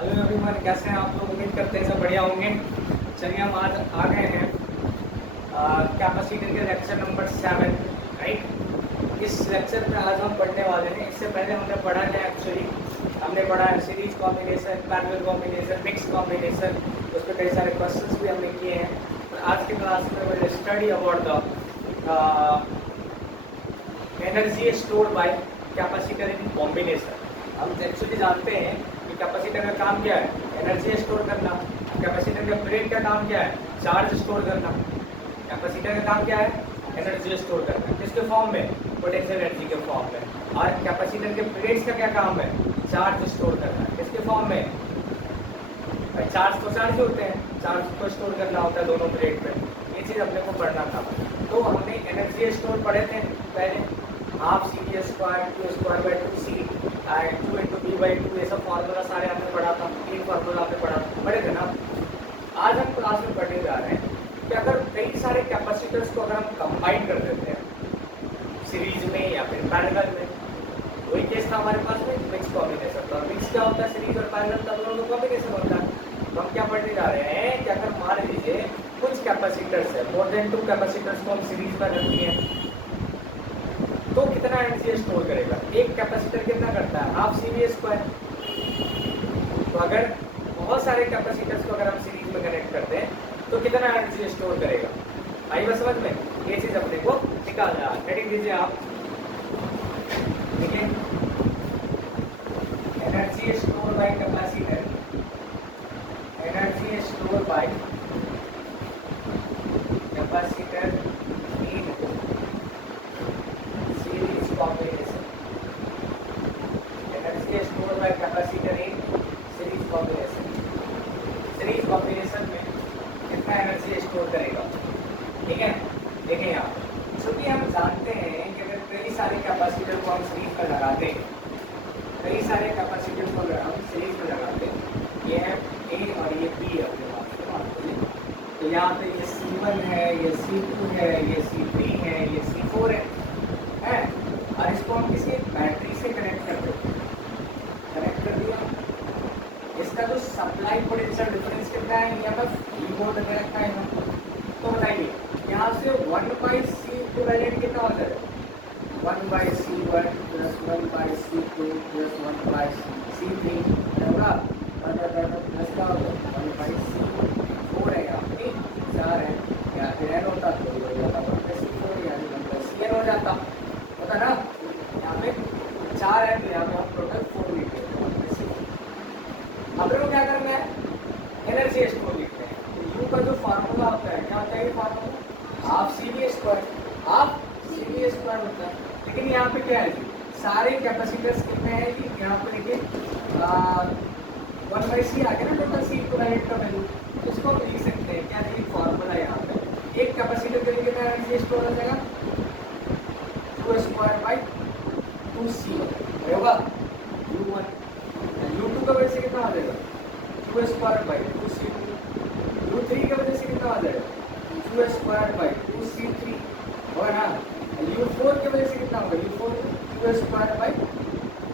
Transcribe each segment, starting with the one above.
Hello everyone, कैसे हैं आप लोग? उम्मीद करते हैं सब बढ़िया होंगे। चलिए हम आज आ गए हैं कैपेसिटर के लेक्चर नंबर 7, राइट। इस लेक्चर में आज हम पढ़ने वाले हैं। इससे पहले हमने पढ़ा है एक्चुअली, हमने पढ़ा है series combination, parallel combination, mix combination. उस पर कई सारे क्वेश्चंस भी हमने किए हैं। और आज की क्लास में will study about the energy store bye capacitor in combination. हम एक्चुअली जानते हैं कि कैपेसिटर का काम क्या है, एनर्जी स्टोर करना। कैपेसिटर का ब्रेन का काम क्या है, चार्ज स्टोर करना। कैपेसिटर का काम क्या है, एनर्जी स्टोर करना। किसके फॉर्म में, पोटेंशियल एनर्जी के फॉर्म में। और कैपेसिटर के प्लेट्स का क्या काम है, चार्ज स्टोर करना। किसके फॉर्म में, चार्ज तो चार्ज होते हैं, चार्ज को स्टोर करना होता है दोनों प्लेट पे। ये चीज़ अपने को पढ़ना था। तो हमने एनर्जी स्टोर पढ़े थे पहले, half C V square Q square by 2c and 2 into B by 2। ये सब फार्मूला सारे हमने पढ़ा था, 3 फार्मूला हमने पढ़े थे ना। आज हम क्लास में पढ़ने जा रहे हैं कि अगर कई सारे कैपेसिटर्स को अगर हम कंबाइन कर देते हैं सीरीज में या फिर पैरेलल में, वही केस था हमारे पास में मिक्स कॉम्बिनेशन का। मिक्स क्या होता है, सीरीज और पैरेलल का दोनों कॉम्बिनेशन होता है। तो हम क्या पढ़ने जा रहे हैं कि अगर मान लीजिए कुछ कैपेसिटर्स है, मोर देन 2 कैपेसिटर्स को हम सीरीज में रखती हैं, तो कितना एनर्जी स्टोर करेगा। एक कैपेसिटर कितना करता है, हाफ सी वी स्क्वायर। तो अगर बहुत सारे कैपेसिटर्स को अगर हम सीरीज में कनेक्ट करते हैं तो कितना एनर्जी स्टोर करेगा। आई बस समझ में, ये चीज अपने को निकालना है। हेडिंग दीजिए आप, देखिए energy store bye capacitor, energy store bye capacitor in series combination. Energy store bye capacitor in series combination. Series combination में कितना एनर्जी स्टोर करेगा, ठीक है। देखें यहाँ, चूंकि हम जानते हैं कि अगर कई सारे कैपेसिटर को हम सीरीज में लगाते हैं, कई सारे कैपेसिटर को अगर हम सीरीज में लगाते हैं, ये है ए और ये बी है अपने पास। तो यहाँ पे ये C1 है, ये C2 है, ये C3 है, ये C4 है। और इसको हम किसी बैटरी से कनेक्ट कर देते हैं, कनेक्ट कर दिया। इसका जो सप्लाई पोटेंशियल डिफरेंस कितना है, यहाँ पर कीबोर्ड में रखा है यहाँ। तो बताइए यहाँ से 1/c इक्विवेलेंट कितना होता है, 1/c1 plus 1/c2 plus 1/c3 होगा। और प्लस का होगा 1/c4 है, यहाँ पे 4 है। यहाँ पे n होता तो हो जाता 1/c4 यानी 1/cn हो जाता, होता ना। यहाँ पे 4 है तो यहाँ पे हम टोटल 4 लिखते हैं। अब लोग क्या करना है, एनर्जी स्टोर लिखते हैं। तो U का जो फार्मूला होता है, क्या होता है ये formula, half C V square, half C V square होता है। लेकिन यहाँ पे क्या है जी, सारे कैपेसिटर्स कितने हैं जी, यहाँ पे देखिए 1/c आ गया ना टोटल सी इक्विवेलेंट का वैल्यू। तो इसको हम लिख सकते हैं क्या, देखिए फार्मूला यहाँ पे एक कैपेसिटर के लिए कितना एनर्जी स्टोर हो जाएगा, 2 स्क्वायर बाई 2c होगा U1। U2 का वजह से कितना आ जाएगा, 2 स्क्वायर बाई 2c2। U3 की वजह से कितना आ जाएगा, 2 स्क्वायर बाई 2c3 होगा ना। U4 की वजह से कितना होगा, U4 2 स्क्वायर बाई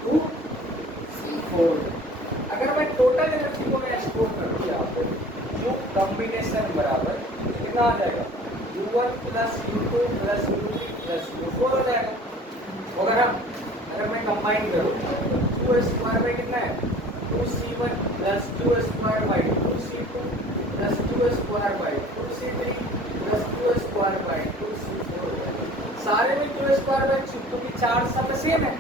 2c4। अगर मैं टोटल एनर्जी को मैं स्टोर करूँ यहाँ पे, U कॉम्बिनेशन बराबर कितना आ जाएगा, U1 plus U2 plus U3 plus U4 हो जाएगा, होगा ना। अगर मैं कंबाइन करूँ तो 2 स्क्वायर बाई कितना है, 2c1 plus 2 square by 2c2 plus 2 square by 2c3 plus 2 square by 2c4। सारे में 2 स्क्वायर बाई 2 क्योंकि चार सब सेम है,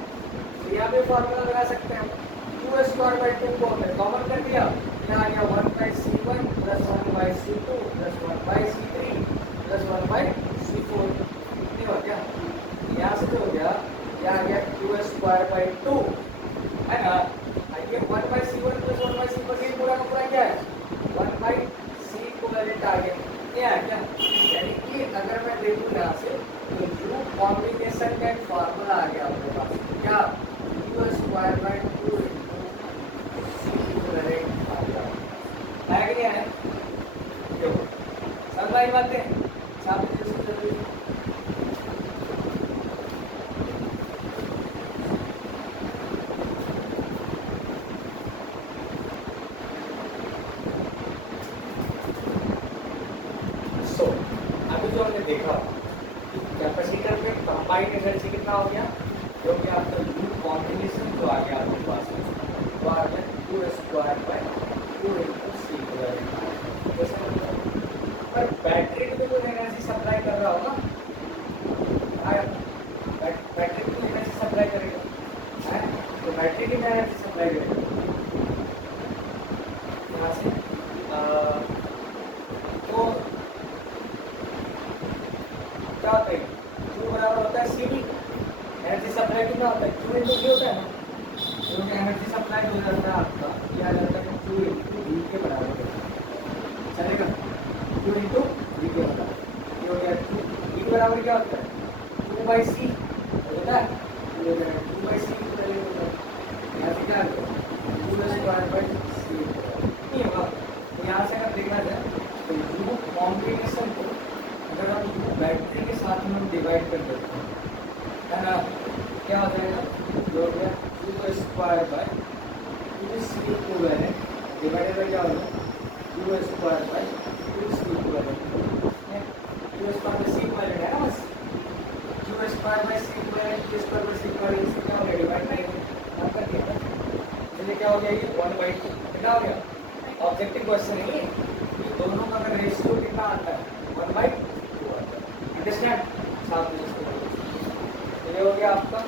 तो यहाँ पे फॉर्मूला लगा सकते हैं। 2 स्क्वायर बाई 2 को हमने कॉमन कर दिया, यहाँ आ गया 1/c1 plus 1/c2 plus 1/c3 plus 1/c4। कितनी हो गया, यहाँ से जो हो गया, यहाँ आ गया 2 स्क्वायर बाई 2 है ना। ये 1/c1 प्लस 1/c4 पूरा का पूरा क्या है, 1/c इक्विवेलेंट आ गया। क्या है क्या, यानी कि अगर मैं देखूँ यहाँ से तो U कॉम्बिनेशन का एक फार्मूला आ गया अपने पास, क्या, 2 स्क्वायर बाई 2 c इक्विवेलेंट आ गया है कि नहीं है। देखो समझ आई बातें, छाप जल्दी। कंबाइंड एनर्जी कितना हो गया, जो कि आपका लूप कॉम्बिनेशन जो आ गया आपके पास में वो आ गया 2^2 पर बैटरी को तो एनर्जी सप्लाई कर रहा होगा, बैटरी को एनर्जी सप्लाई करेगा, तो बैटरी कितना एनर्जी सप्लाई करेगा यहाँ से, तो क्या होता है Q बराबर होता है CD, एनर्जी सप्लाई कितना होता है Q इंटू V होता है ना, क्योंकि एनर्जी सप्लाई हो जाता है आपका ये आ जाता है Q इंटू V के बराबर चलेगा, Q इंटू V के बराबर ये हो गया Q, V के बराबर क्या होता है 2/C होता है, ये हो गया 2/C यहाँ से क्या होगा 2^2/C नहीं होगा, तो यहाँ से अगर देखा जाए तो लूप कॉम्बिनेशन को अगर हम बैटरी के साथ में हम डिवाइड कर देते हैं है ना, क्या हो जाएगा जो हो गया 2^2/2C इक्विवेलेंट डिवाइडेड बाय क्या होगा 2^2/2C इक्विवेलेंट, 2^2/C इक्विवेलेंट है ना, बस 2^2/C इक्विवेलेंट 2^2/C इक्विवेलेंट से क्या हो गया डिवाइड करेंगे हम कर दिया, इसलिए क्या हो गया ये 1/2 कितना हो गया, ऑब्जेक्टिव क्वेश्चन है ये दोनों का अगर रेशियो कितना आता है 1/2 आता है, अंडरस्टैंड साथ में ये हो गया आपका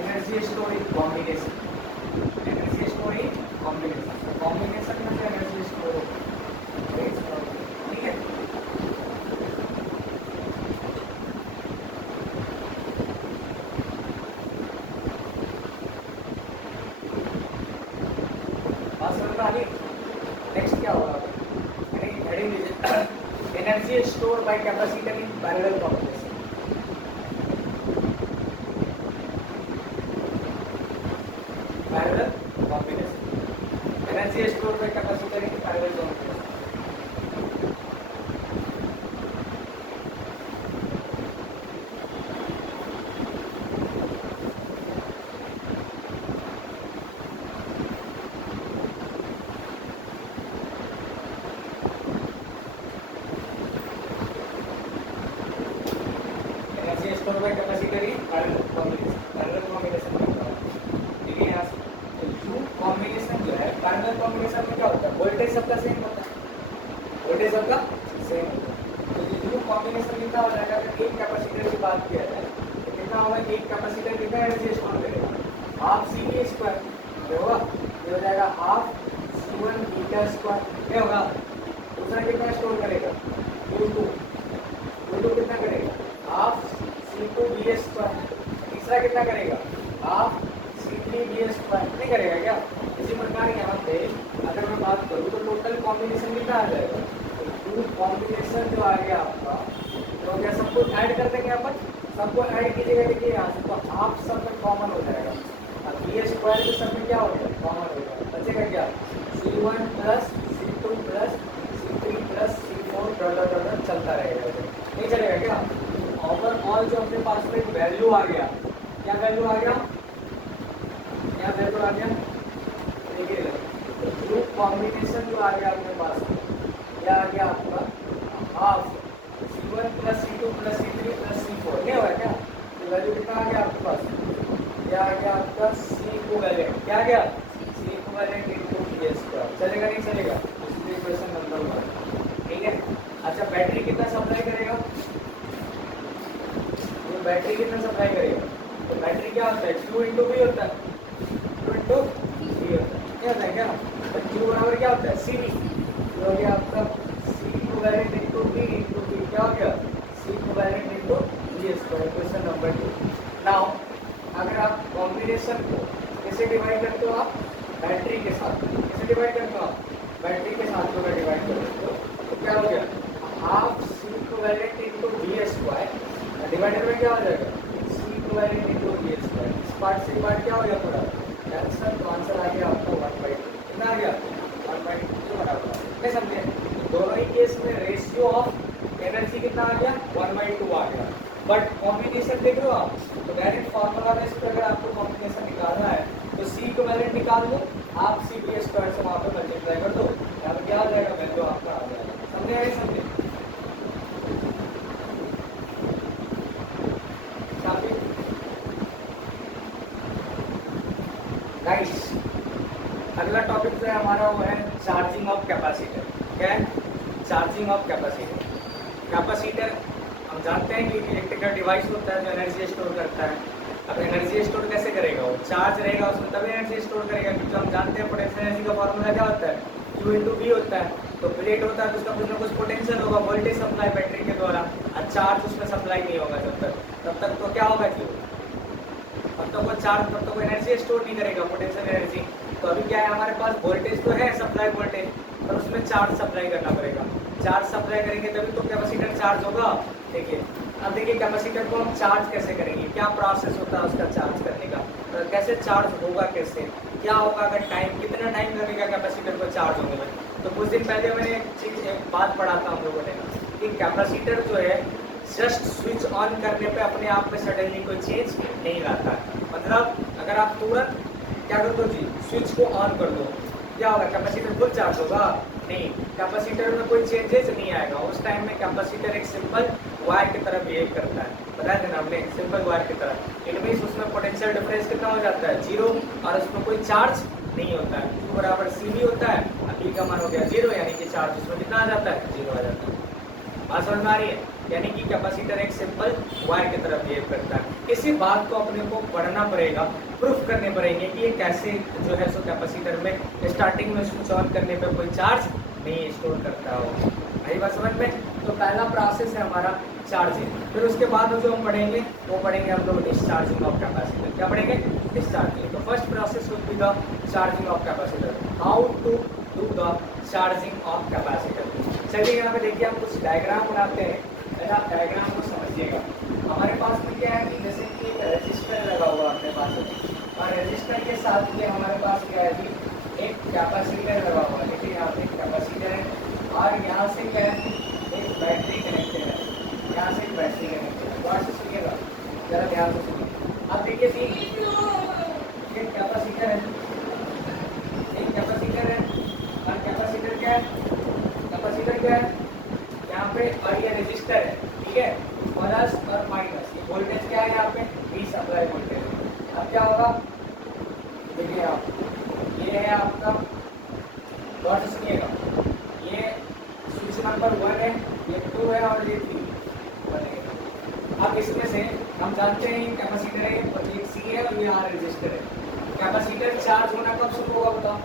energy storage combination, energy storage combination, combination में से एनर्जी स्टोर ठीक है। बात समझ में आ गई, नेक्स्ट क्या होगा हेडिंग लीजिए energy store bye capacitor in parallel combination, parallel combination energy store bye capacitor in parallel combination, store bye capacitor in parallel combination, parallel combination ठीक है। यहाँ से लूप कॉम्बिनेशन जो है पैरेलल कॉम्बिनेशन में क्या होता है वोल्टेज सबका सेम होता है, वोल्टेज सबका सेम होता है, तो ये लूप कॉम्बिनेशन कितना हो जाएगा अगर एक कैपेसिटर की बात किया जाए तो कितना होगा, एक कैपेसिटर कितना एनर्जी स्टोर करेगा हाफ C² ये होगा, ये हो जाएगा हाफ C1 बीटा स्क्वायर ये होगा, दूसरा कितना स्टोर करेगा Q2 कितना करेगा हाफ C2 BS², तीसरा कितना करेगा हाफ C3 BS² नहीं करेगा क्या, इसी प्रकार यहाँ पे अगर मैं बात करूँ तो टोटल कॉम्बिनेशन कितना आ जाएगा, तो लूप कॉम्बिनेशन जो आ गया आपका तो क्या सबको ऐड कर देंगे अपन, सबको ऐड कीजिएगा देखिए यहाँ से तो हाफ सब में कॉमन हो जाएगा, अब BS² के सब में क्या हो गया कॉमन हो जाएगा, बचेगा क्या C1 plus C2 plus C3 plus C4 dollar चलता रहेगा, नहीं चलेगा क्या, ओवरऑल जो अपने पास में वैल्यू आ गया, क्या वैल्यू आ गया, क्या वैल्यू आ गया देखिए लूप कॉम्बिनेशन जो आ गया अपने पास में क्या आ गया आपका half C1 plus C2 plus C3 plus C4 नहीं होगा क्या, तो वैल्यू कितना आ गया आपके पास, क्या आ गया आपका C इक्विवेलेंट, क्या आ गया C इक्विवेलेंट इनटू BS², चलेगा नहीं चलेगा, इसलिए क्वेश्चन नंबर 1 ठीक है। अच्छा बैटरी कितना सप्लाई करेगा, बैटरी कितना सप्लाई करेगा, तो बैटरी क्या होता है Q इंटू V होता है, Q इंटू V होता है, क्या होता है क्या, तो Q बराबर क्या होता है CD, जो हो गया आपका C equivalent into V into V क्या हो गया C equivalent into BS², question number 2। Now अगर आप कॉम्बिनेशन को कैसे डिवाइड करते हो, आप बैटरी के साथ कैसे डिवाइड करते हो, आप बैटरी के साथ अगर डिवाइड करते हो तो क्या हो गया half C equivalent into BS² divider में क्या हो जाएगा C इक्विवेलेंट इंटू BS², इस पार्ट से पार्ट क्या हो गया पूरा कैंसिल, तो आंसर आ गया आपका 1/2 कितना आ गया 1/2 के बराबर, नहीं समझे, दोनों ही केस में रेशियो ऑफ एनर्जी कितना आ गया 1/2 आ गया, बट कॉम्बिनेशन देख रहे हो आप, तो डायरेक्ट फार्मूला बेस पे अगर आपको कॉम्बिनेशन निकालना है तो C इक्विवेलेंट निकाल दो, आप C BS² से वहाँ पे मल्टीप्लाई कर दो, यहाँ पे क्या आ जाएगा वैल्यू आपका आ जाएगा, समझे नहीं समझे। गाइस अगला टॉपिक जो है हमारा वो है चार्जिंग ऑफ कैपेसिटर। क्या है? Charging of capacitor. कैपेसिटर हम जानते हैं कि इलेक्ट्रिकल डिवाइस होता है जो एनर्जी स्टोर करता है। अब एनर्जी स्टोर कैसे करेगा? वो चार्ज रहेगा उसमें तभी एनर्जी स्टोर करेगा, क्योंकि हम जानते हैं पोटेंशियल एनर्जी का फॉर्मूला क्या होता है? Q इंटू वी होता है। तो प्लेट होता है तो उसका कुछ ना कुछ पोटेंशियल होगा, वोल्टेज सप्लाई बैटरी के द्वारा, और चार्ज उसमें सप्लाई नहीं होगा तब तक तो क्या होगा जी? तब तक वो चार्ज, तब तक वो एनर्जी स्टोर नहीं करेगा, पोटेंशियल एनर्जी। तो अभी क्या है हमारे पास? वोल्टेज तो है, सप्लाई वोल्टेज, पर उसमें चार्ज सप्लाई करना पड़ेगा। चार्ज सप्लाई करेंगे तभी तो कैपेसिटर चार्ज होगा। देखिए अब देखिए कैपेसिटर को हम चार्ज कैसे करेंगे, क्या प्रोसेस होता है उसका चार्ज करने का, तो कैसे चार्ज होगा, कैसे क्या होगा, अगर टाइम, कितना टाइम लगेगा कैपेसिटर को चार्ज होने में। तो कुछ दिन पहले मैंने एक बात पढ़ा था हम लोगों ने कि कैपेसिटर जो है जस्ट स्विच ऑन करने पे अपने आप में सडनली कोई चेंज नहीं लाता है। मतलब अगर आप तुरंत क्या कर दो जी, स्विच को ऑन कर दो, क्या होगा? कैपेसिटर फुल चार्ज होगा? नहीं, कैपेसिटर में कोई चेंजेस नहीं आएगा। उस टाइम में कैपेसिटर एक सिंपल वायर की तरह बिहेव करता है, बताया था ना हमने, सिंपल वायर की तरह। इट मीन्स उसमें पोटेंशियल डिफरेंस कितना हो जाता है? 0, और उसमें कोई चार्ज नहीं होता है। Q बराबर CV होता है, अभी का मान हो गया 0, यानी कि चार्ज उसमें कितना आ जाता है? 0 आ जाता है। बात समझ में आ रही है? यानी कि कैपेसिटर एक सिंपल वायर की तरह बिहेव करता है। इसी बात को अपने को पढ़ना पड़ेगा, प्रूफ करने पड़ेंगे कि ये कैसे जो है सो कैपेसिटर में स्टार्टिंग में स्विच ऑन करने पे कोई चार्ज नहीं स्टोर करता हो। आई बात समझ में? तो पहला प्रोसेस है हमारा चार्जिंग। फिर उसके बाद जो हम पढ़ेंगे वो पढ़ेंगे हम लोग डिस्चार्जिंग ऑफ कैपेसिटर। क्या पढ़ेंगे? डिस्चार्जिंग। तो first process would be the charging of capacitor. How to do the charging of capacitor. चलिए यहाँ पे देखिए हम कुछ डायग्राम बनाते हैं, पहले आप डायग्राम को समझिएगा। हमारे पास में क्या है कि जैसे कि एक रजिस्टर लगा हुआ अपने पास में, और रजिस्टर के साथ में हमारे पास क्या है जी, एक कैपेसिटर लगा हुआ है। देखिए यहाँ पे एक कैपेसिटर है, और यहाँ से क्या है, एक बैटरी कनेक्टेड है, यहाँ से एक बैटरी कनेक्टेड है। बात से सुनिएगा, जरा ध्यान से सुनिए। अब देखिए जी, एक कैपेसिटर है, एक कैपेसिटर है, और कैपेसिटर क्या है? कैपेसिटर क्या है यहाँ पे? और ये रजिस्टर है, ठीक है, प्लस और माइनस। ये वोल्टेज क्या है यहाँ पे? V supply voltage. अब क्या होगा? देखिए आप, ये है आपका, गौर से सुनिएगा, ये स्विच नंबर 1 है, ये 2 है, और ये 3 बनेगा। अब इसमें से हम जानते हैं कैपेसिटर है, और ये C है, और ये R रजिस्टर है। कैपेसिटर चार्ज होना कब शुरू होगा बताओ?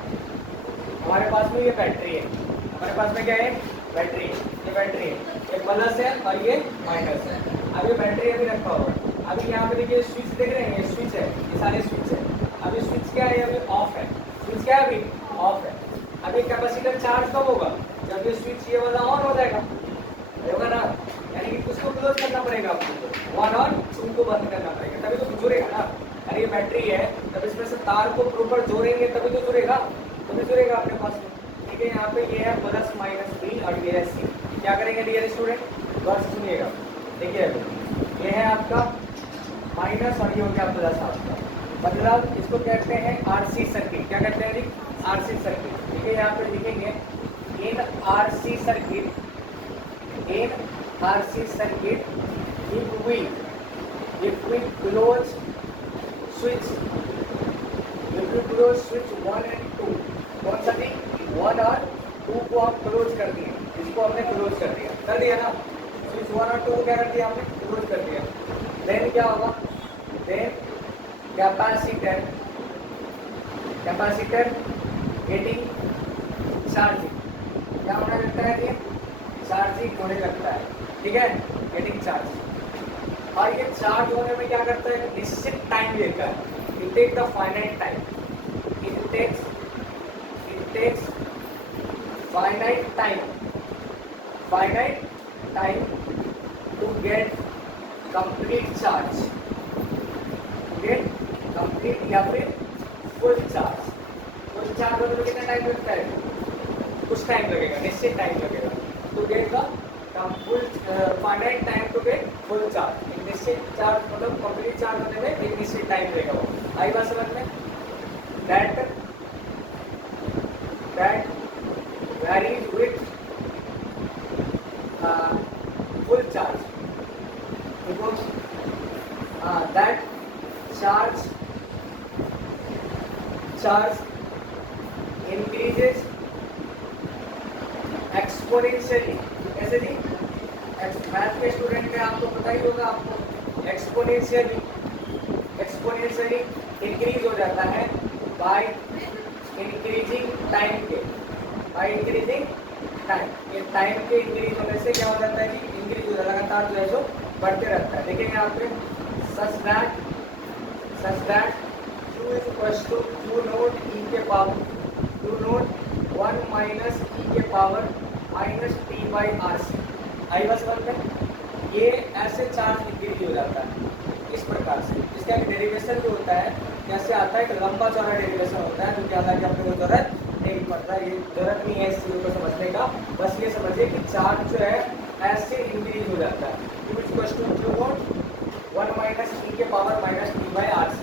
हमारे पास में ये बैटरी है, हमारे पास में क्या है? बैटरी। ये बैटरी है, ये प्लस है और ये माइनस है। अब ये बैटरी अभी रखा होगा। अभी यहाँ पे देखिए स्विच देख रहे हैं, ये स्विच है, ये सारे स्विच है। अभी स्विच क्या है? अभी ऑफ है। स्विच क्या है? अभी ऑफ है। अभी कैपेसिटर चार्ज कब होगा? जब ये स्विच ये वाला ऑन हो जाएगा, होगा ना? यानी कि उसको क्लोज करना पड़ेगा आपको, 1 और 2 को बंद करना पड़ेगा, तभी तो जुड़ेगा ना। अरे ये बैटरी है, तब इसमें से तार को प्रॉपर जोड़ेंगे तभी तो जुड़ेगा, तभी जुड़ेगा अपने पास में। ठीक है, यहाँ पे ये है प्लस माइनस B, और ये है C। क्या करेंगे डियर स्टूडेंट? गौर से सुनिएगा। देखिए अभी ये है आपका माइनस, और ये हो गया प्लस आपका, मतलब इसको कहते हैं RC सर्किट। क्या कहते हैं जी? RC circuit. ठीक है, यहाँ पे लिखेंगे इन RC circuit, in RC circuit if we close switch, if we close switch 1 and 2, कौन सा थी? 1 और 2 को आप क्लोज कर दिए, इसको हमने क्लोज कर दिया ना। स्विच 1 और 2 को क्या कर दिया हमने? क्लोज कर दिया। देन क्या होगा? Then capacitor getting charging. क्या होने लगता है कि चार्जिंग होने लगता है, ठीक है, गेटिंग चार्ज। और ये चार्ज होने में क्या करता है? निश्चित टाइम लेता है। It take the finite time, it takes finite time to get complete charge, या फिर फुल चार्ज। फुल चार्ज होने में कितना टाइम लगता है? कुछ टाइम लगेगा, निश्चित टाइम लगेगा। To get the full finite time to get full charge. एक निश्चित चार्ज मतलब कंप्लीट चार्ज होने में एक निश्चित टाइम लगेगा। वो आई बात समझ में? That varies with full charge, because that charge charge increases exponentially. कैसे जी? मैथ के स्टूडेंट में आपको पता ही होगा, आपको एक्सपोनेंशियली इंक्रीज हो जाता है बाय इंक्रीजिंग टाइम के, बाय इंक्रीजिंग टाइम। ये टाइम के इंक्रीज होने से क्या हो जाता है जी? इंक्रीज हो जाता है, लगातार जो है सो बढ़ते रहता है। देखेंगे यहाँ पे such that q is equals to q naught e के power q naught 1 minus e के power minus t by R C. आई बस वर्क है। ये ऐसे चार्ज इंक्रीज हो जाता है इस प्रकार से। इसका एक डेरिवेशन जो होता है कैसे आता है, एक लंबा चौड़ा डेरिवेशन होता है जो क्या था कि अपने को जरूरत नहीं पड़ता, ये जरूरत नहीं है इस चीज़ को समझने का। बस ये समझिए कि चार्ज जो है ऐसे इंक्रीज हो जाता है। q equals to q naught 1 minus e के power minus t by R C.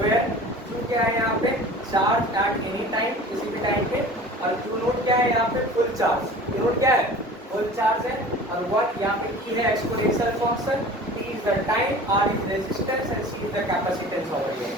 Where q क्या है यहाँ पे? चार्ज एट एनी टाइम, किसी भी टाइम पे। और q नोट क्या है यहाँ पे? Full charge. q नोट क्या है? फुल चार्ज है। और what यहाँ पे e है exponential function, t is the time, r is resistance and c is the capacitance over here.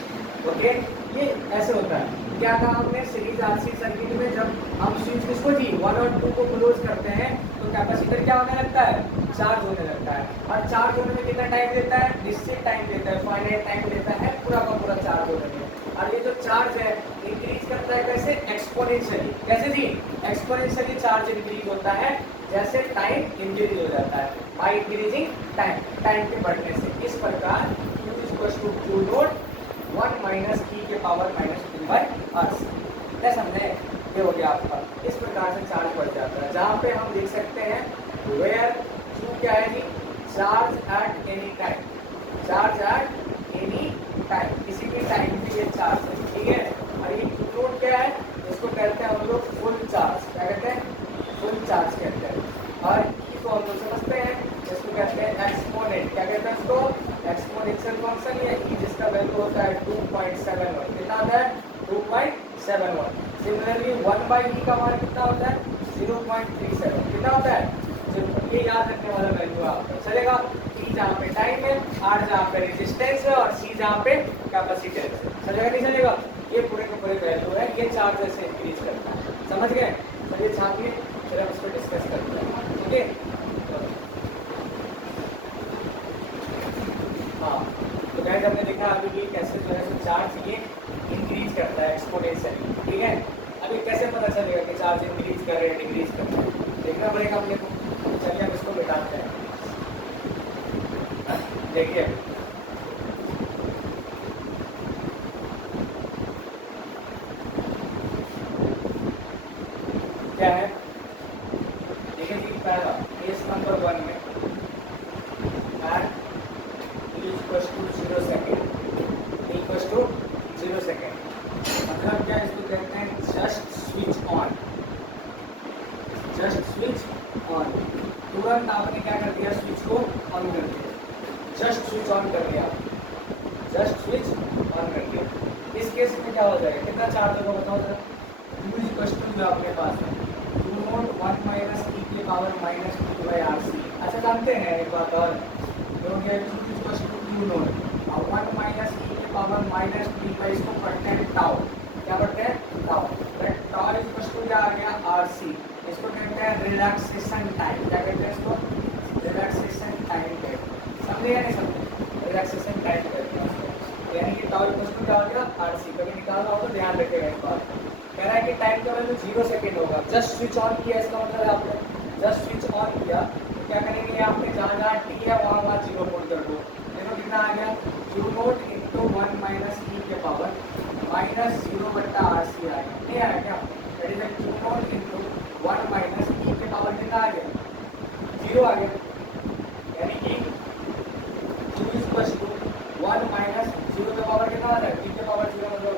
Okay, ये ऐसे होता है। क्या कहा हमने? सीरीज आरसी सर्किट में जब हम स्विच किसको जी 1 और 2 को क्लोज करते हैं तो कैपेसिटर क्या होने लगता है? चार्ज होने लगता है। और चार्ज होने में कितना टाइम लेता है? निश्चित टाइम लेता है, फाइनाइट टाइम लेता है पूरा का पूरा चार्ज होने में। और ये जो चार्ज है इंक्रीज करता है कैसे? एक्सपोनेंशियली। कैसे जी? एक्सपोनेंशियली चार्ज इंक्रीज होता है जैसे टाइम इंक्रीज हो जाता है बाय इंक्रीजिंग टाइम, टाइम के बढ़ने से। इस प्रकार q is equal to q naught 1 minus e के power minus t by R C. क्या समझे? ये हो गया आपका। इस प्रकार से चार्ज बढ़ जाता है। जहाँ पे हम देख सकते हैं वेयर q क्या है जी? Charge at any time, charge at any time, किसी भी टाइम पे ये चार्ज है, ठीक है। और ये q नोट क्या है? इसको कहते हैं हम लोग फुल चार्ज। क्या कहते हैं? फुल चार्ज कहते हैं। और e को हम लोग समझते हैं, इसको कहते हैं एक्सपोनेंट। क्या कहते हैं इसको? Exponential function. या e जिसका वैल्यू होता है 2.71। कितना होता है? 2.71। सिमिलरली 1 बाई e का मान कितना होता है? 0.37। कितना होता है? ये याद रखने वाला वैल्यू है आपका, चलेगा। e जहाँ पे टाइम है, r जहाँ पे रेजिस्टेंस है और c जहाँ पे कैपेसिटेंस है। चलेगा नहीं चलेगा? ये पूरे के पूरे वैल्यू है, ये चार्ज ऐसे इंक्रीज करता है। समझ गए? चलिए छापिए, फिर हम इसको डिस्कस करते हैं, ठीक है। हाँ, तो गाइस हमने देखा अभी कि कैसे जो है चार्ज ये इंक्रीज करता है एक्सपोनेंशियली, ठीक है। अभी कैसे पता चलेगा कि चार्ज इंक्रीज कर रहे हैं डिक्रीज कर रहे हैं? देखना पड़ेगा अपने को। चलिए हम इसको मिटाते हैं। देखिए क्या है? देखिए जी, पहला केस नंबर 1 में equals to 0 second, equals to 0 second. मतलब क्या इसको कहते हैं? Just switch on, just switch on. तुरंत आपने क्या कर दिया? स्विच को ऑन कर दिया, जस्ट स्विच ऑन कर दिया, जस्ट स्विच ऑन कर दिया। इस केस में क्या हो जाएगा? कितना चार्ज होगा बताओ जरा? q इक्वल्स टू जो अपने पास है q नोट 1 माइनस e के power minus t by R C. अच्छा जानते हैं एक बात और, क्योंकि q equals to q naught और 1 माइनस e के पावर माइनस t बाई, इसको पढ़ते हैं टाउ। क्या पढ़ते हैं? टाउ। टाउ इक्वल्स टू क्या आ गया? R C. इसको कहते हैं रिलैक्सेशन टाइम। क्या कहते हैं इसको? रिलैक्सेशन टाइम कहते हैं। समझे या नहीं समझे? रिलैक्सेशन टाइम कहते हैं उसको। यानी कि टाउ इक्वल्स टू क्या हो गया? R C. कभी निकालना हो तो ध्यान रखिएगा इस बात को। कह रहा है कि टाइम का वैल्यू 0 सेकेंड होगा। जस्ट स्विच ऑन किया, इसका मतलब है आपने जस्ट स्विच ऑन किया तो क्या करेंगे? आपने जहाँ जहाँ टी है वहाँ वहाँ 0 पुट कर दो। देखो कितना आ गया? q note into 1 minus e के पावर माइनस 0 बट्टा आर सी आएगा। नहीं आया क्या? That is q note into 1 minus e के पावर कितना आ गया? 0 आ गया। यानी कि q इक्वल्स टू 1 माइनस 0 का पावर कितना आ रहा है? e के पावर 0 मतलब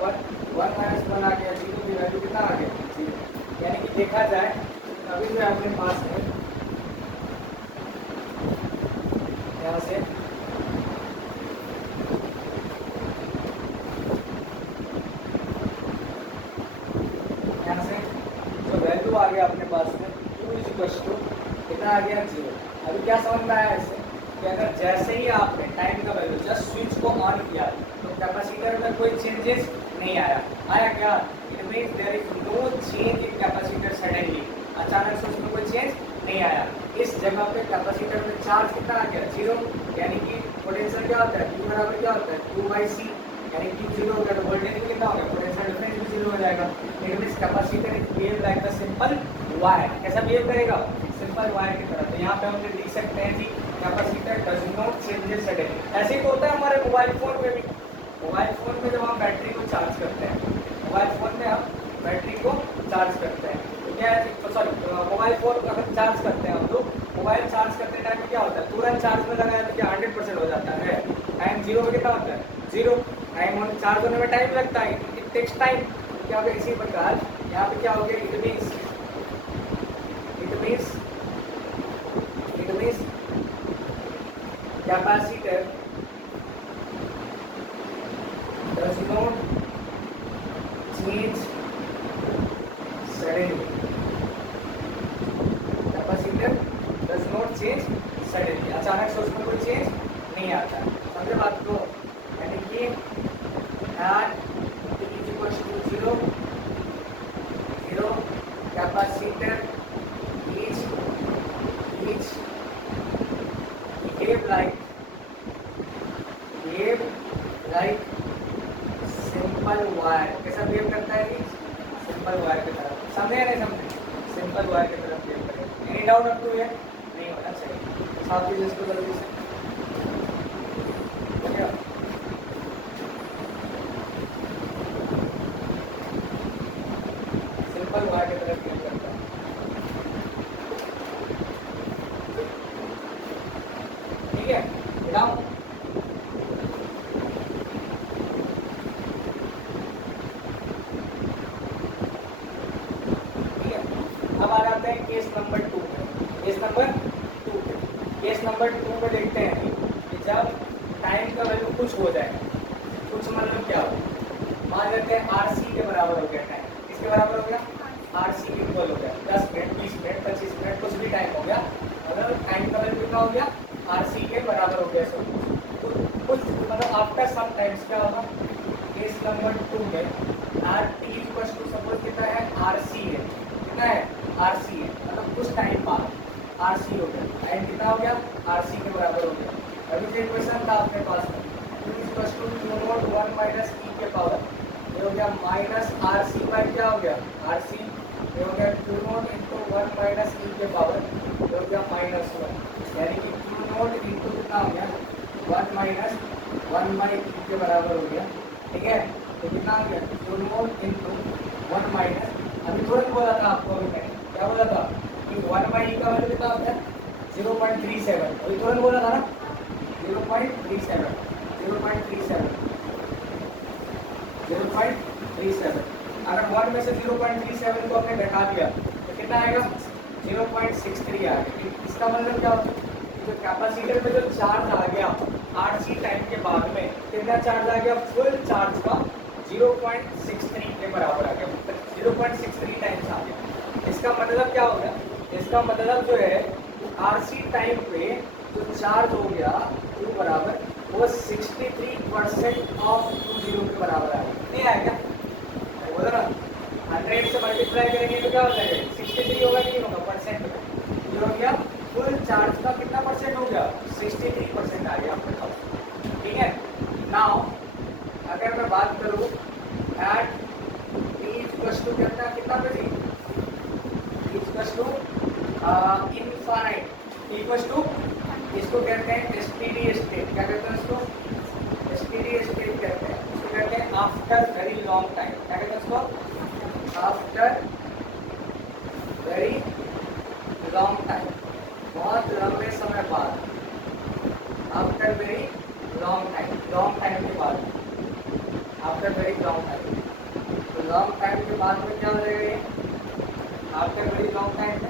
1 माइनस 1 आ गया। 0 की वैल्यू कितना आ गया? 0। यानी कि देखा जाए अभी जो अपने पास है यहाँ से जो वैल्यू आ गया अपने पास में q इज इक्वल टू कितना आ गया? 0। अभी क्या समझ में आया इससे कि अगर जैसे ही आपने टाइम का वैल्यू जस्ट स्विच को ऑन किया तो कैपेसिटर में कोई चेंजेस नहीं आया। आया क्या? It means there is no change in capacitor suddenly, अचानक से उसमें कोई चेंज नहीं आया। इस जगह पे कैपेसिटर में चार्ज कितना आ गया? 0, यानी कि पोटेंशियल क्या होता है? Q बराबर क्या होता है? Q/C, यानी कि 0 हो गया तो वोल्टेज भी कितना हो गया? पोटेंशियल डिफरेंस भी 0 हो जाएगा। It means capacitor is behave like a simple wire. कैसा बिहेव करेगा? सिंपल वायर की तरह। तो यहाँ पे हम लिख सकते हैं कि capacitor does not changes suddenly. ऐसे ही तो होता है हमारे मोबाइल फोन में भी। मोबाइल फोन में जब हम बैटरी को चार्ज करते हैं, मोबाइल फोन में हम बैटरी को चार्ज करते हैं तो क्या है, सॉरी मोबाइल फोन अगर चार्ज करते हैं हम लोग, मोबाइल चार्ज करते टाइम में क्या होता है? तुरंत चार्ज में लगाया तो क्या 100% हो जाता है? टाइम 0 में कितना होता है? 0। टाइम चार्ज होने में टाइम लगता है, इट टेक्स टाइम। क्या होगा? इसी प्रकार यहाँ पे क्या हो गया? It means capacitor does not change suddenly. Capacitor does not change suddenly, अचानक से उसमें कोई चेंज नहीं आता। समझे बात को? यानी कि at t equals to 0, capacitor is behave like simple wire. कैसा बिहेव करता है? सिंपल वायर की तरह। समझे या नहीं समझे? सिंपल वायर की तरह बिहेव करेगा। एनी डाउट अप टू ये? नहीं होना चाहिए। साफ कीजिए इसको जल्दी से। हो गया? सिंपल वायर की तरह बिहेव करता है। ठीक है? डाउन केस नंबर 2 में। केस नंबर 2 में देखते हैं कि जब टाइम का वैल्यू कुछ हो जाए, कुछ मतलब क्या हो, मान लेते हैं RC के बराबर हो गया टाइम। किसके बराबर हो गया? RC के इक्वल हो गया। 10 मिनट, 20 मिनट, 25 मिनट, कुछ भी टाइम हो गया, अगर टाइम का वैल्यू कितना हो गया? RC के बराबर हो गया। तो कुछ मतलब आफ्टर सम टाइम्स क्या होगा? केस नंबर 2 में t इक्वल टू सपोज कितना है? RC है। कितना है? RC है, मतलब कुछ टाइम बाद RC हो गया। टाइम कितना हो गया? RC के बराबर हो गया। अभी जो इक्वेशन था अपने पास में Q equal to Q0 1 minus e के पावर, ये हो गया माइनस RC बाई क्या हो गया? RC। ये हो गया Q0 इंटू 1 माइनस e के पावर, ये हो गया -1, यानी कि Q0 इंटू कितना हो गया? 1 माइनस 1 बाई e के बराबर हो गया। ठीक है? तो कितना हो गया? Q0 इंटू 1 माइनस, अभी तुरंत बोला था आपको, अभी मैंने क्या बोला था कि 1 बाई ई का वैल्यू कितना होता है? 0.37। अभी तुरंत बोला था ना? 0.37 अगर 1 में से 0.37 को हमने घटा दिया तो कितना आएगा? 0.63 आ गया। इसका मतलब क्या होता है? जो कैपेसिटर में जो चार्ज आ गया RC टाइम के बाद में, कितना चार्ज आ गया? फुल चार्ज का 0.63 के बराबर आ गया, 0.63 टाइम्स आ गया। इसका मतलब क्या हो गया? इसका मतलब जो है RC टाइम पे जो चार्ज हो गया Q बराबर, वो 63% ऑफ Q0 के बराबर आ गया। नहीं आया क्या? बोला ना, 100 से मल्टीप्लाई करेंगे तो क्या हो जाएगा? 63 होगा कि नहीं होगा? परसेंट में जो हो गया फुल चार्ज का कितना परसेंट हो गया? 63% आ गया आपके पास। ठीक है? नाउ अगर मैं बात करूँ एट t इक्वल्स टू कितना पे थी? t equals to infinite, t equals to, इसको कहते हैं स्टेडी स्टेट। क्या कहते हैं इसको? स्टेडी स्टेट कहते हैं। इसको कहते हैं आफ्टर वेरी लॉन्ग टाइम। क्या कहते हैं इसको? आफ्टर वेरी लॉन्ग टाइम, बहुत लंबे समय बाद। आफ्टर वेरी लॉन्ग टाइम के बाद, आफ्टर वेरी लॉन्ग टाइम। तो लॉन्ग टाइम के बाद में क्या हो जाएगा ये? आफ्टर वेरी लॉन्ग टाइम में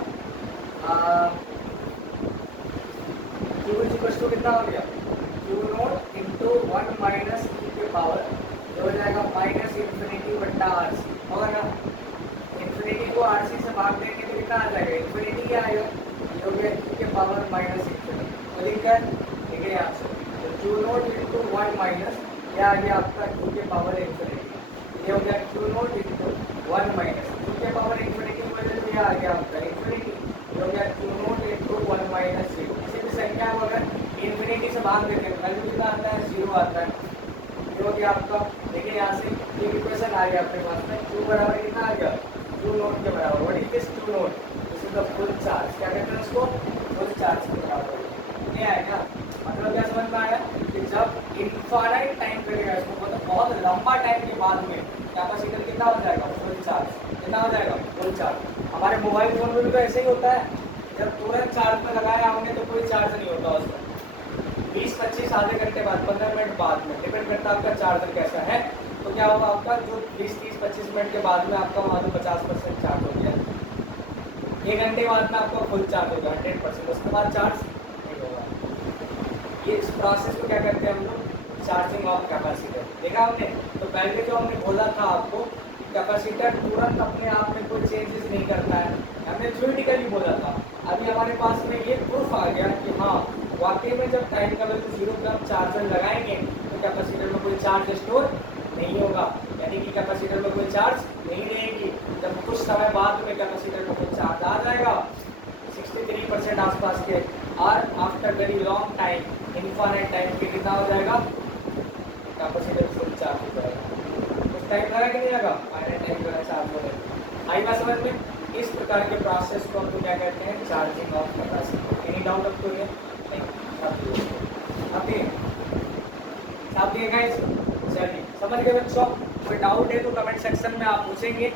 Q इक्वल टू कितना हो गया? Q0 इंटू 1 माइनस e के पावर, जो हो जाएगा माइनस इन्फिनिटी बट्टा RC। होगा ना? इन्फिनिटी को RC से भाग देंगे तो कितना आ जाएगा? इन्फिनिटी क्या आएगा? ये हो गया e के पावर माइनस इन्फिनिटी। तो लिख कर देखिए यहाँ से, तो Q0 इंटू 1 माइनस क्या आ गया आपका? e के पावर इन्फिनिटी। ये हो गया Q naught into 1 minus Q के पावर इन्फिनिटी में तो ये आ गया आपका इन्फिनिटी, ये हो गया क्यू नोट इंटू 1 माइनस 0। किसी भी संख्या को अगर इन्फिनिटी से भाग देते हैं वैल्यू कितना आता है 0 आता है। ये हो गया आपका, देखिए यहाँ से ये इक्वेशन आ गया अपने पास में, क्यू बराबर कितना आ गया क्यू नोट के बराबर। What is this Q note, this is the full charge, क्या कहते हैं उसको फुल चार्ज के बराबर। ये आएगा मतलब क्या समझ में आया कि जब इनफाइनाइट टाइम करेगा इसको मतलब बहुत लंबा टाइम के बाद में कैपेसिटर कितना हो जाएगा फुल चार्ज, कितना हो जाएगा फुल चार्ज। हमारे मोबाइल फोन में भी तो ऐसे ही होता है, जब तुरंत चार्ज में लगाया हमने तो कोई चार्ज नहीं होता उसमें, 20-25 आधे घंटे बाद 15 मिनट बाद में डिपेंड करता है आपका चार्जर कैसा है, तो क्या होगा आपका जो 20-30-25 मिनट के बाद में आपका वहाँ तो 50% चार्ज हो गया, 1 घंटे बाद में आपका फुल चार्ज होगा 100%, उसके बाद चार्ज नहीं होगा। ये इस प्रोसेस को क्या कहते हैं हम लोग चार्जिंग ऑफ कैपेसिटर। देखा हमने, तो पहले जो हमने बोला था आपको कैपेसिटर तुरंत अपने आप में कोई चेंजेस नहीं करता है, हमने थ्योरेटिकली बोला था। अभी हमारे पास में ये प्रूफ आ गया कि हाँ वाकई में जब टाइम का वैल्यू 0 पे आप चार्जर लगाएंगे तो कैपेसिटर में कोई चार्ज स्टोर नहीं होगा, यानी कि कैपेसिटर में कोई चार्ज नहीं रहेगी। जब कुछ समय बाद में कैपेसिटर में कोई चार्ज आ जाएगा 63% आसपास के, और after very long time infinite time के कितना हो जाएगा कैपेसिटर फुल चार्ज हो जाएगा। कुछ टाइम लगा कि नहीं लगा, फाइनाइट टाइम लगा चार्ज हो जाएगा। आई बात समझ में। इस प्रकार के प्रोसेस को हम लोग क्या कहते हैं charging of capacitor. Any doubt अब तो ये नहीं साफ दिए गाइस, चलिए समझ गए बच्चों। कोई डाउट है तो कमेंट सेक्शन में आप पूछेंगे,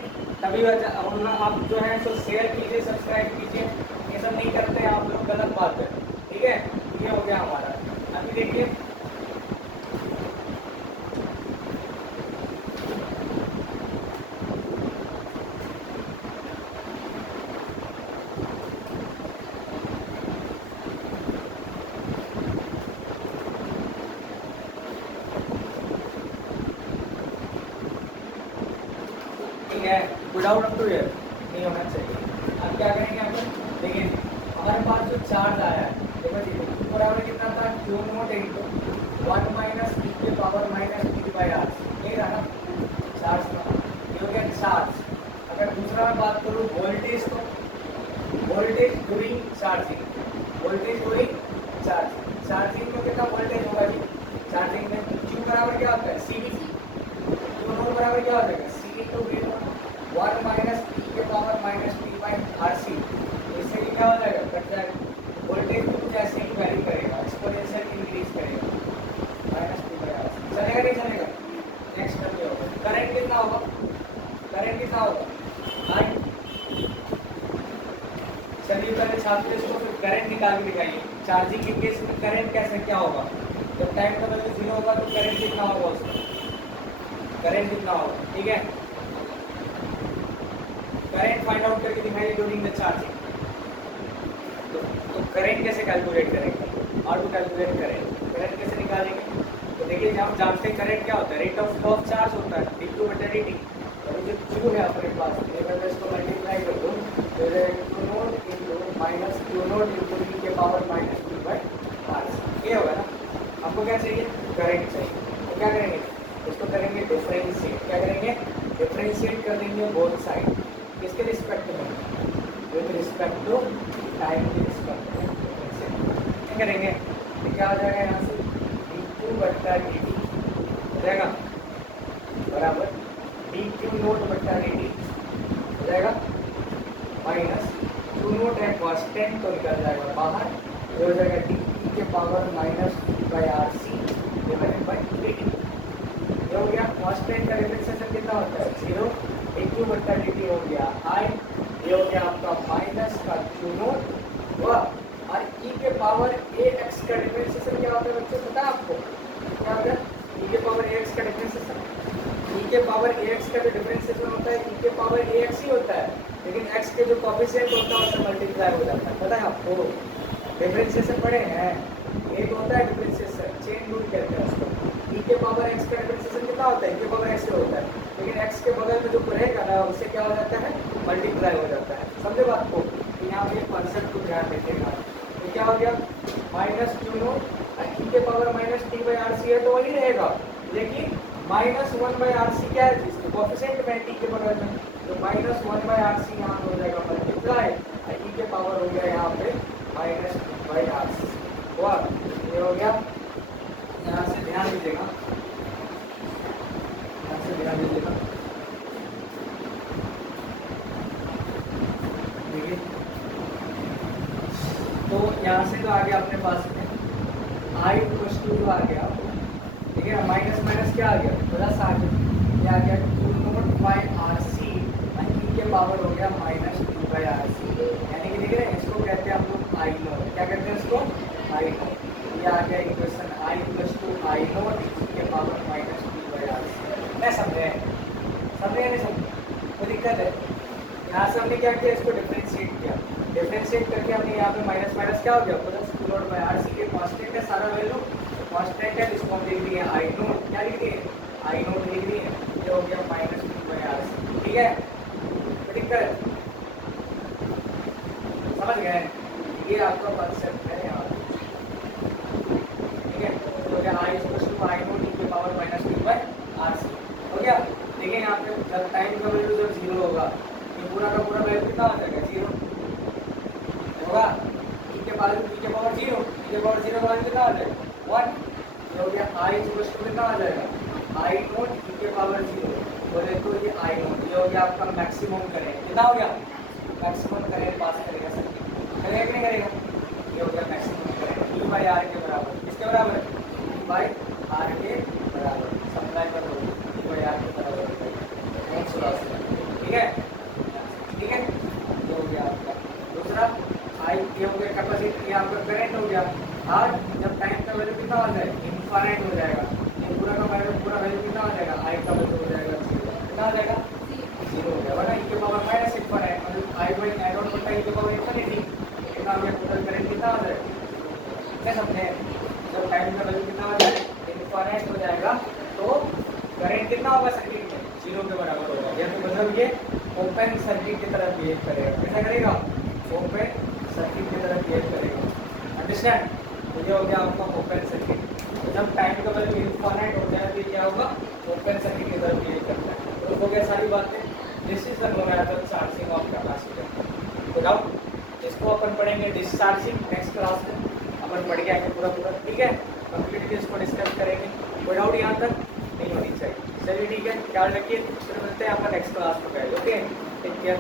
तभी आप जो है सो शेयर कीजिए, सब्सक्राइब कीजिए। ये सब नहीं करते हैं आप लोग, गलत बात है, ठीक है। ये हो गया हमारा। अभी देखिए विदाउट अप टू ईयर नहीं होना चाहिए। अब क्या करेंगे आप देखिए हमारे पास जो चार्ज आया है देखो जी बराबर कितना था Q naught into 1 minus E के power minus T by R, नहीं रहा ना चार्ज का, ये हो गया चार्ज। अगर दूसरा मैं बात करूँ वोल्टेज, तो voltage during charging, voltage during charging, charging में कितना वोल्टेज होगा जी चार्जिंग में क्यू बराबर क्या होता है सी वी, क्यू नोट बराबर क्या होता है C into V 1 minus T के power minus T by R C. इससे क्या हो जाएगा कट जाएगा। वोल्टेज भी कुछ ऐसे ही वैरी करेगा, एक्सपोनेंशियल इंक्रीज करेगा minus T by R C. चलेगा नहीं चलेगा। नेक्स्ट कर लिया होगा करंट कितना होगा, करंट कितना होगा आई। चलिए पहले छात्र इसको फिर करंट निकाल के दिखाइए। चार्जिंग के केस में करंट कैसे क्या होगा, जब टाइम का वैल्यू 0 होगा तो करंट कितना होगा उसका, करंट कितना होगा, ठीक है। करंट फाइंड आउट करके दिखाइए ड्यूरिंग द चार्जिंग। तो करंट कैसे कैलकुलेट करेंगे, ऑटो कैलकुलेट करें करंट कैसे निकालेंगे। तो देखिए हम जानते हैं करंट क्या होता है rate of flow of charge होता है डी2 बटा dt। और जो क्यू है अपने पास मैं इसको मल्टीप्लाई कर दूँ तो Q naught into minus Q naught into e के power minus T by R, ये होगा ना। हमको क्या चाहिए करंट चाहिए, तो क्या करेंगे उसको करेंगे डिफरेंशिएट, क्या करेंगे डिफरेंशिएट कर देंगे बोथ साइड किसके रिस्पेक्ट में विद रिस्पेक्ट टू टाइम के रिस्पेक्ट में क्या करेंगे तो क्या आ जाएगा यहाँ से डी2 बट्टा dt हो जाएगा बराबर dq नोट बट्टा dt हो जाएगा माइनस क्यू नोट है कांस्टेंट तो निकल जाएगा बाहर, ये हो जाएगा डी के power minus T by R C divided by dt। ये हो गया कांस्टेंट का डिफरेंशिएशन कितना होता है 0, q बट्टा dt हो गया i, ये हो गया आपका माइनस का क्यू नोट हुआ, और e के पावर ax का डिफरेंशिएशन क्या होता है बच्चों पता है आपको क्या होता है e के पावर ax का डिफरेंशिएशन, e के पावर ax का जो डिफरेंशिएशन होता है e के पावर ax ही होता है, लेकिन x के जो कोएफिशिएंट होता है उससे मल्टीप्लाई हो जाता है, पता है आपको डिफरेंशिएशन पढ़े हैं। एक होता है डिफरेंशिएशन चेन रूल कहते हैं उसको, e के पावर x का डिफरेंशिएशन कितना होता है e के पावर x से होता है, लेकिन x के बगल में जो रहेगा ना उससे क्या हो जाता है मल्टीप्लाई हो जाता है, समझे बात को। यहाँ पे कॉन्सेप्ट को ध्यान रखिएगा। तो क्या हो गया माइनस क्यू नोट e के power minus T by R C है तो वही रहेगा, लेकिन माइनस 1 बाई आर सी क्या है जिसके कोएफिशिएंट में टी के बगल में, तो -1/RC यहाँ हो जाएगा मल्टीप्लाई, टी के पावर हो गया यहाँ पे -2/RC। हुआ, ये हो गया। यहाँ से ध्यान दीजिएगा, यहाँ से ध्यान दीजिएगा, देखिए तो यहाँ से तो आ गया अपने पास में I = जो आ गया, ठीक है, माइनस माइनस क्या आ गया, प्लस आ गया, ये आ गया 2/RC, ई के पावर हो गया -2/RC, यानी कि देख रहे हैं, इसको कहते हैं हम लोग I0, क्या कहते हैं इसको, I0। ये आ गया इक्वेशन I = I0 e के पावर -2/RC। मैं समझे नहीं समझे, कोई दिक्कत है? यहाँ से हमने क्या किया, इसको डिफरेंशिएट किया, डिफरेंशिएट करके हमने यहाँ पे माइनस माइनस क्या हो गया, प्लस q0/RC के कांस्टेंट है सारा वैल्यू, कांस्टेंट है, इसको हम लिख दिए I0, क्या लिख दिए, I0 लिख दिए, ये हो गया -2/RC। ठीक है, कोई दिक्कत है? समझ गए? ये आपका कॉन्सेप्ट है यहाँ, ठीक है। तो क्या I = I0 e के पावर -2/RC हो गया। देखिए यहाँ पे जब टाइम का वैल्यू जब 0 होगा, ये पूरा का पूरा वैल्यू कितना हो जाएगा, 0 होगा, e के पावर 0, e के पावर 0 का वैल्यू कितना हो जाएगा, 1। ये हो गया I = कितना आ जाएगा, I0 e के पावर 0, बोले तो ये I0, ये हो गया आपका मैक्सिमम करेंट, कितना हो गया, मैक्सिमम करेंट पास करेगा सर्किट, करेगा कि नहीं करेगा, ये हो गया मैक्सिमम करेंट E/R के बराबर, किसके बराबर, E/R के बराबर, सप्लाई पर हो E/R के बराबर, नेक्स्ट लॉस, ठीक है, ठीक है। ये हो गया आपका दूसरा I, ये हो गया कैपेसिटी, ये आपका करंट हो गया। और जब टाइम का वैल्यू कितना हो जाए, इनफाइनाइट हो जाएगा, ये पूरा का वैल्यू कितना हो जाएगा, I का वैल्यू हो जाएगा 0, कितना हो जाएगा, 0 हो गया, वरना e के पावर माइनस इनफाइनाइट, मतलब I/I0 बटा e के पावर इनफिनिटी, कितना हो गया, टोटल करंट कितना हो जाएगा, क्या समझे? जब टाइम का वैल्यू कितना हो जाए, इनफाइनाइट हो जाएगा, तो करंट कितना होगा सर्किट में, 0 के बराबर होगा, या तो मतलब ये ओपन सर्किट की तरफ बिहेव करेगा, कैसा करेगा, ओपन सर्किट की तरफ बिहेव करेगा, अंडरस्टैंड। तो ये हो गया आपका ओपन सर्किट, तो जब टाइम का वैल्यू इनफाइनाइट हो जाए तो क्या होगा, ओपन सर्किट की तरफ बिहेव करता है। तो हो गया सारी बातें, this is the numerical charging of capacitor. तो अब इसको अपन पढ़ेंगे डिस्चार्जिंग नेक्स्ट क्लास में, अपन पढ़ के आएंगे पूरा, ठीक है, कंप्लीटली इसको डिस्कस करेंगे, कोई डाउट यहाँ तक नहीं होनी चाहिए। चलिए ठीक है, ख्याल रखिए, फिर मिलते हैं अपन नेक्स्ट क्लास में, ओके, टेक केयर।